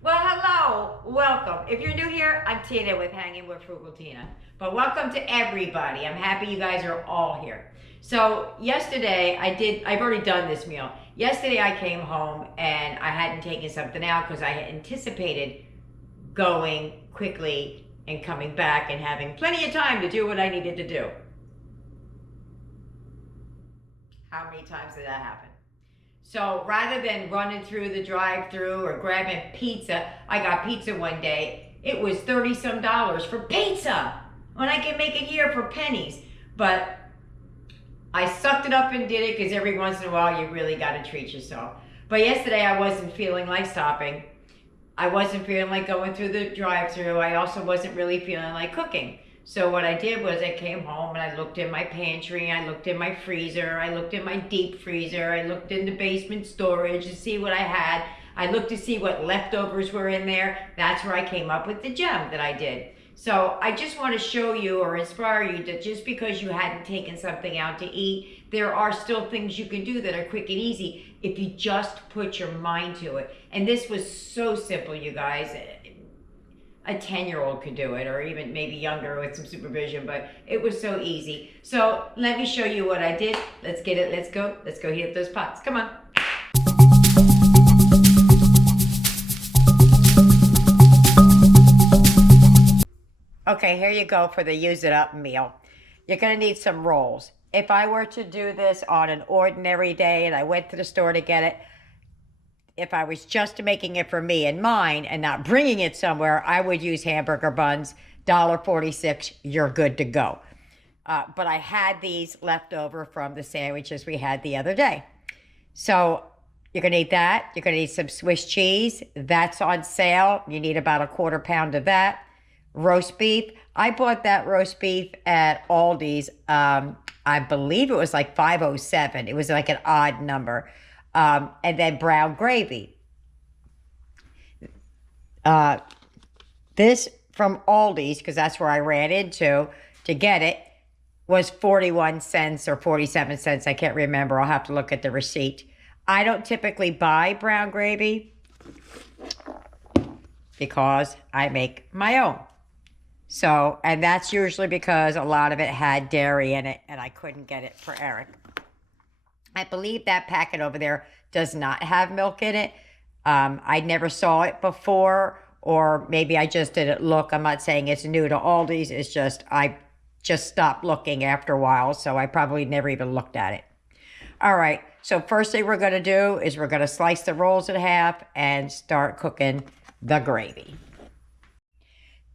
Well, hello, welcome. If you're new here, I'm Tina with Hanging with Frugal Tina. But welcome to everybody. I'm happy you guys are all here. So yesterday I've already done this meal. Yesterday I came home and I hadn't taken something out because I had anticipated going quickly and coming back and having plenty of time to do what I needed to do. How many times did that happen? So rather than running through the drive-through or grabbing pizza, I got pizza one day. It was 30 some dollars for pizza when I can make it here for pennies. But I sucked it up and did it because every once in a while you really got to treat yourself. But yesterday I wasn't feeling like stopping. I wasn't feeling like going through the drive-through. I also wasn't really feeling like cooking. So what I did was I came home and I looked in my pantry, I looked in my freezer, I looked in my deep freezer, I looked in the basement storage to see what I had. I looked to see what leftovers were in there. That's where I came up with the gem that I did. So I just want to show you or inspire you that just because you hadn't taken something out to eat, there are still things you can do that are quick and easy if you just put your mind to it. And this was so simple, you guys. A 10-year-old could do it, or even maybe younger with some supervision, but it was so easy. So let me show you what I did. Let's get it, let's go heat up those pots. Come on. Okay, here you go for the use it up meal. You're gonna need some rolls. If I were to do this on an ordinary day and I went to the store to get it, if I was just making it for me and mine and not bringing it somewhere, I would use hamburger buns, $1.46, you're good to go. But I had these left over from the sandwiches we had the other day. So you're gonna need that. You're gonna need some Swiss cheese. That's on sale. You need about a quarter pound of that. Roast beef. I bought that roast beef at Aldi's. I believe it was like 507. It was like an odd number. And then brown gravy. This from Aldi's, because that's where I ran into to get it, was 41 cents or 47 cents. I can't remember. I'll have to look at the receipt. I don't typically buy brown gravy because I make my own. So, and that's usually because a lot of it had dairy in it and I couldn't get it for Eric. I believe that packet over there does not have milk in it. I never saw it before, or maybe I just didn't look. I'm not saying it's new to Aldi's. It's just I just stopped looking after a while, so I probably never even looked at it. All right, so first thing we're going to do is we're going to slice the rolls in half and start cooking the gravy.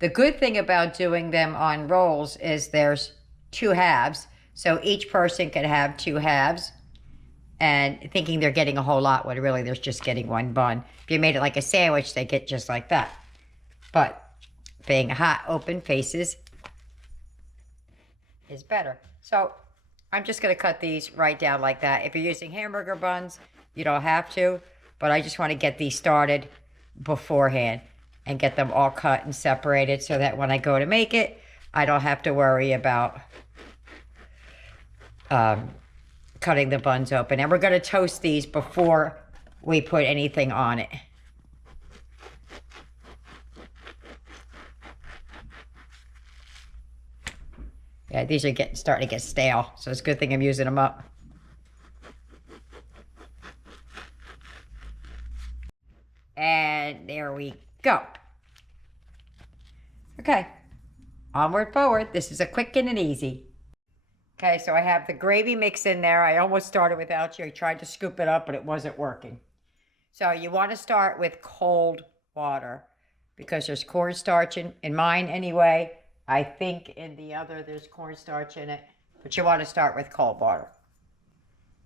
The good thing about doing them on rolls is there's two halves, so each person can have two halves. And thinking they're getting a whole lot when really they're just getting one bun. If you made it like a sandwich, they get just like that. But being hot, open faces is better. So I'm just going to cut these right down like that. If you're using hamburger buns, you don't have to. But I just want to get these started beforehand and get them all cut and separated so that when I go to make it, I don't have to worry about cutting the buns open. And we're going to toast these before we put anything on it. Yeah, these are starting to get stale, so it's a good thing I'm using them up. And there we go. Okay, onward, forward. This is a quick and an easy. Okay, so I have the gravy mix in there. I almost started without you. I tried to scoop it up, but it wasn't working. So you want to start with cold water because there's cornstarch in mine anyway. I think in the other there's cornstarch in it, but you want to start with cold water.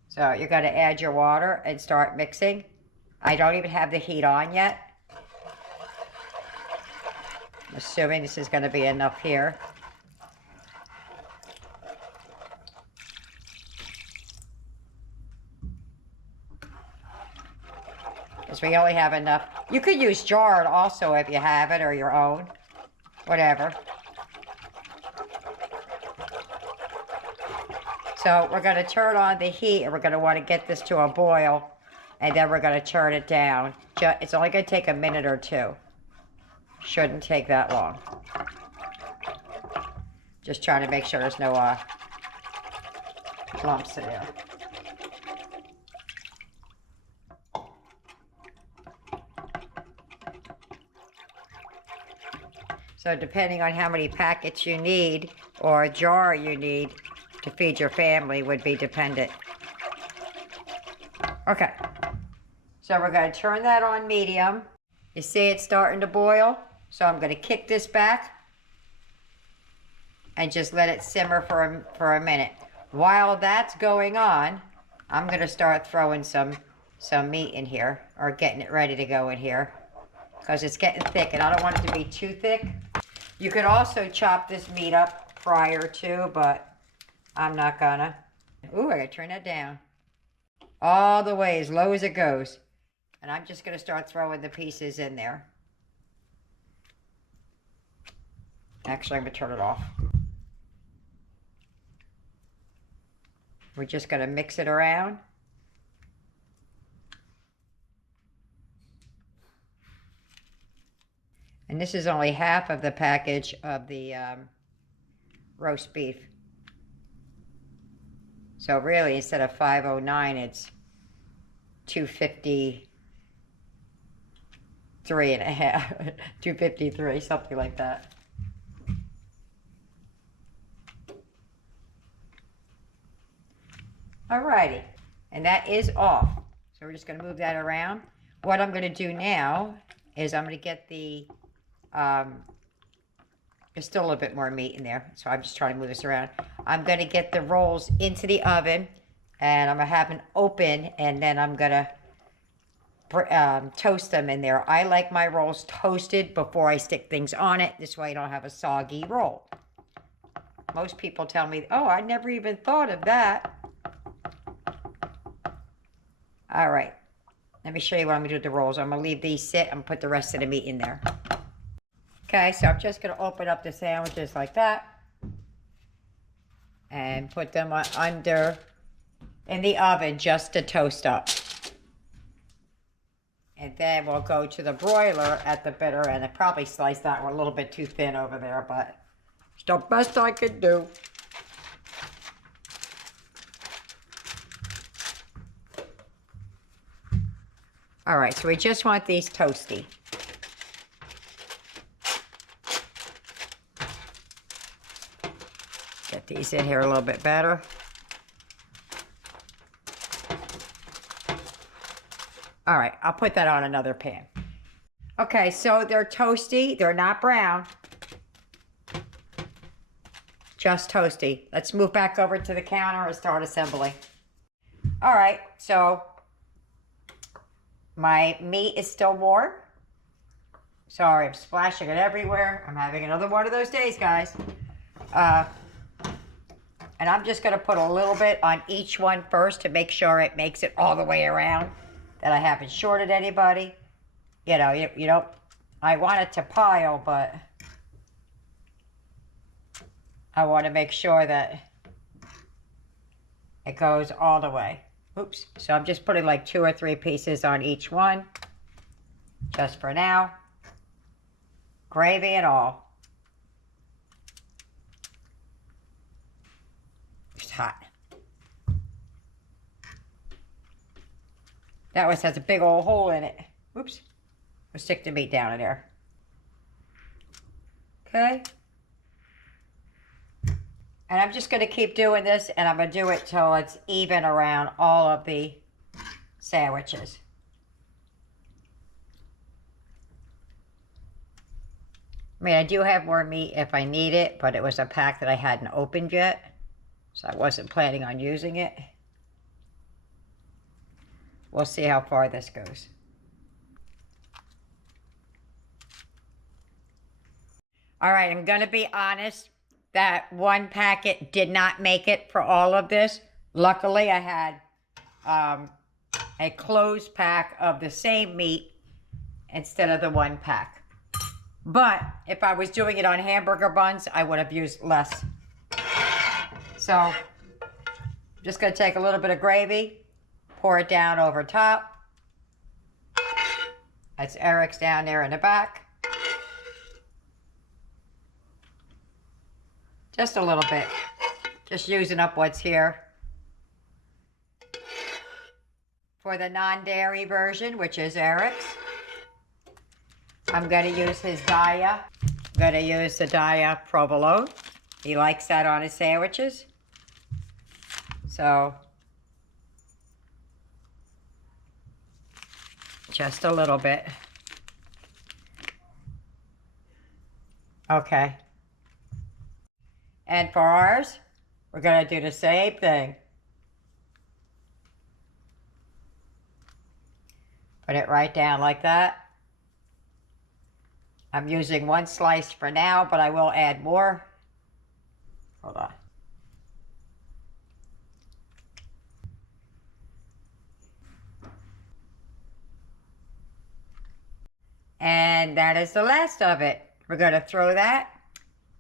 So you're going to add your water and start mixing. I don't even have the heat on yet. I'm assuming this is going to be enough here. Because we only have enough. You could use jarred also if you have it, or your own. Whatever. So we're going to turn on the heat and we're going to want to get this to a boil And then we're going to turn it down. It's only going to take a minute or two. Shouldn't take that long. Just trying to make sure there's no lumps in there. So depending on how many packets you need or a jar you need to feed your family would be dependent. Okay, so we're going to turn that on medium. You see it's starting to boil, so I'm going to kick this back and just let it simmer for a minute. While that's going on, I'm going to start throwing some meat in here, or getting it ready to go in here, because it's getting thick and I don't want it to be too thick. You could also chop this meat up prior to, but I'm not gonna. Ooh, I gotta turn that down. All the way, as low as it goes. And I'm just gonna start throwing the pieces in there. Actually, I'm gonna turn it off. We're just gonna mix it around. And this is only half of the package of the roast beef. So really, instead of 509, it's 253 and a half, 253, something like that. Alrighty, and that is off. So we're just gonna move that around. What I'm gonna do now is I'm gonna get the, there's still a little bit more meat in there, so I'm just trying to move this around. I'm going to get the rolls into the oven, and I'm going to have them open, and then I'm going to toast them in there. I like my rolls toasted before I stick things on it. This way I don't have a soggy roll. Most people tell me, oh, I never even thought of that. All right. Let me show you what I'm going to do with the rolls. I'm going to leave these sit and put the rest of the meat in there. Okay, so I'm just going to open up the sandwiches like that and put them under in the oven just to toast up. And then we'll go to the broiler at the bitter end. I probably sliced that one a little bit too thin over there, but it's the best I could do. All right, so we just want these toasty. Get these in here a little bit better. All right, I'll put that on another pan. Okay, so they're toasty. They're not brown. Just toasty. Let's move back over to the counter and start assembling. All right, so my meat is still warm. Sorry, I'm splashing it everywhere. I'm having another one of those days, guys. And I'm just going to put a little bit on each one first to make sure it makes it all the way around, that I haven't shorted anybody. You know, you don't, I want it to pile, but I want to make sure that it goes all the way. Oops. So I'm just putting like 2 or 3 pieces on each one, just for now. Gravy and all. It's hot. That one has a big old hole in it. Oops. We'll stick the meat down in there. Okay. And I'm just going to keep doing this, and I'm going to do it till it's even around all of the sandwiches. I mean, I do have more meat if I need it, but it was a pack that I hadn't opened yet, so I wasn't planning on using it. We'll see how far this goes. All right, I'm going to be honest. That one packet did not make it for all of this. Luckily, I had a closed pack of the same meat instead of the one pack. But if I was doing it on hamburger buns, I would have used less. So I'm just going to take a little bit of gravy, pour it down over top, That's Eric's down there in the back. Just a little bit. Just using up what's here. For the non-dairy version, which is Eric's, I'm going to use his Daya. I'm going to use the Daya provolone. He likes that on his sandwiches. So, just a little bit. Okay. And for ours, we're going to do the same thing. Put it right down like that. I'm using one slice for now, but I will add more. Hold on. And that is the last of it. We're going to throw that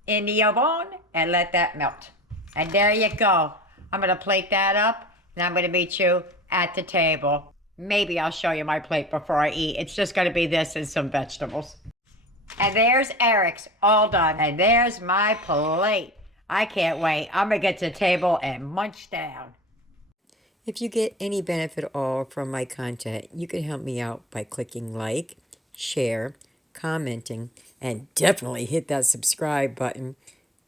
in the oven and let that melt. And there you go. I'm going to plate that up, and I'm going to meet you at the table. Maybe I'll show you my plate before I eat. It's just going to be this and some vegetables. And there's Eric's, all done. And there's my plate. I can't wait. I'm going to get to the table and munch down. If you get any benefit at all from my content, you can help me out by clicking like, share, commenting, and definitely hit that subscribe button.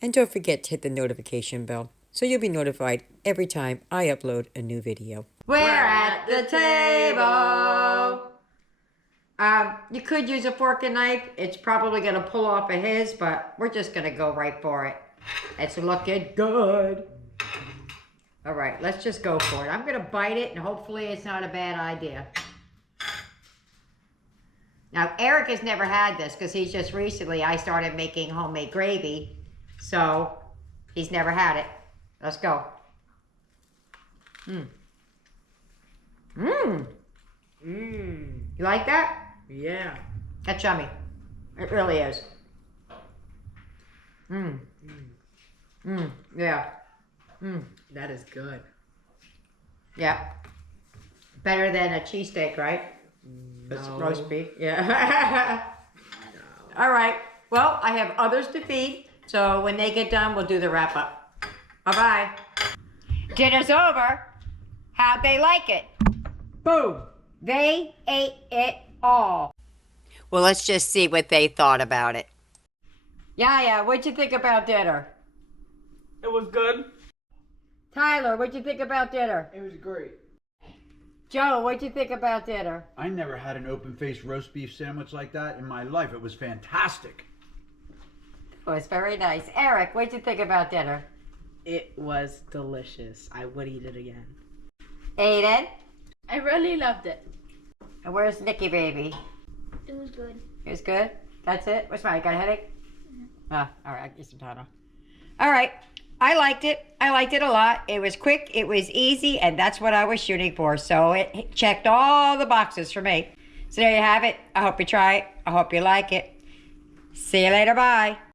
And don't forget to hit the notification bell so you'll be notified every time I upload a new video. We're at the table. You could use a fork and knife. It's probably going to pull off of his, but we're just going to go right for it. It's looking good. All right, let's just go for it. I'm going to bite it, and hopefully it's not a bad idea. Now, Eric has never had this because he's just recently, I started making homemade gravy. So, he's never had it. Let's go. You like that? Yeah. That's yummy. It really is. Yeah. That is good. Yeah. Better than a cheesesteak, right? That's No. roast beef. Yeah. No. All right. Well, I have others to feed. So when they get done, we'll do the wrap up. Bye-bye. Dinner's over. How'd they like it? Boom. They ate it all. Well, let's just see what they thought about it. Yeah, what'd you think about dinner? It was good. Tyler, what'd you think about dinner? It was great. Joe, what'd you think about dinner? I never had an open-faced roast beef sandwich like that in my life. It was fantastic. It was very nice. Eric, what'd you think about dinner? It was delicious. I would eat it again. Aiden? I really loved it. And where's Nikki, baby? It was good. It was good? That's it? What's my, got a headache? Ah, all right, I'll get some Tylenol. All right, I liked it. I liked it a lot. It was quick, it was easy, and that's what I was shooting for. So it checked all the boxes for me. So there you have it. I hope you try it. I hope you like it. See you later, bye.